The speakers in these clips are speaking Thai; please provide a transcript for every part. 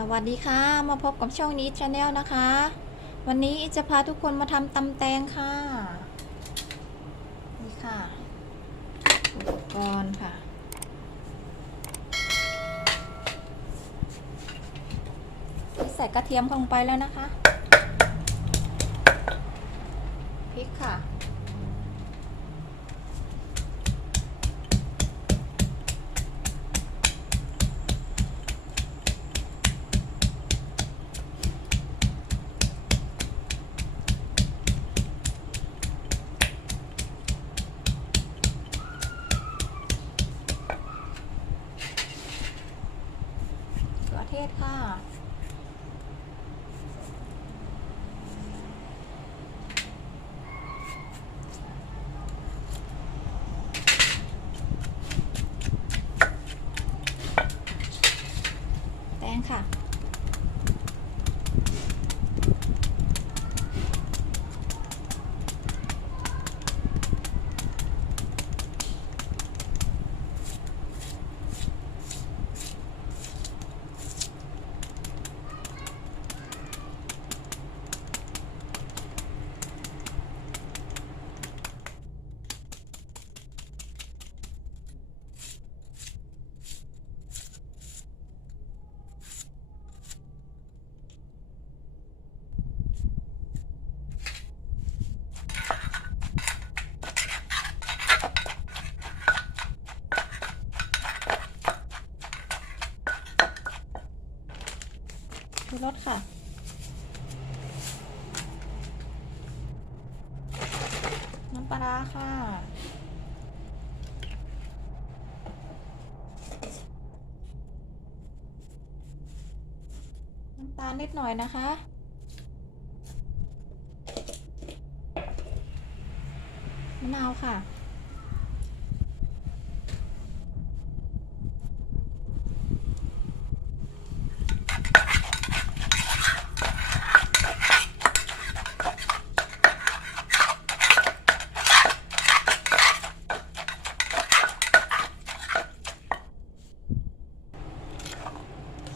สวัสดีค่ะ มาพบกับช่องนี้ชาแนลนะคะ วันนี้จะพาทุกคนมาทำตำแตงค่ะ นี่ค่ะ อุปกรณ์ค่ะ ใส่กระเทียมลงไปแล้วนะคะ พริกค่ะ เขือเทศค่ะ แตงค่ะ รสค่ะ น้ำปลาร้าค่ะน้ำตาลนิดหน่อยนะคะ มะนาวค่ะ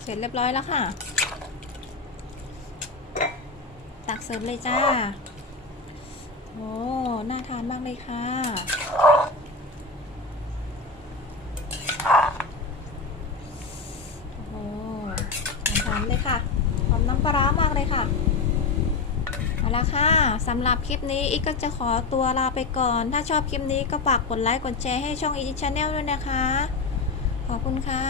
เสร็จเรียบร้อยแล้วค่ะ ตักเสิร์ฟเลยจ้า โอ้ น่าทานมากเลยค่ะโอ้หน่าทานเลยค่ะหอมน้ำปลาร้ามากเลยค่ะ เอาละค่ะสำหรับคลิปนี้อีกก็จะขอตัวลาไปก่อน ถ้าชอบคลิปนี้ก็ฝากกดไลค์ กดแชร์ให้ช่องอีช n แนลด้วยนะคะ ขอบคุณค่ะ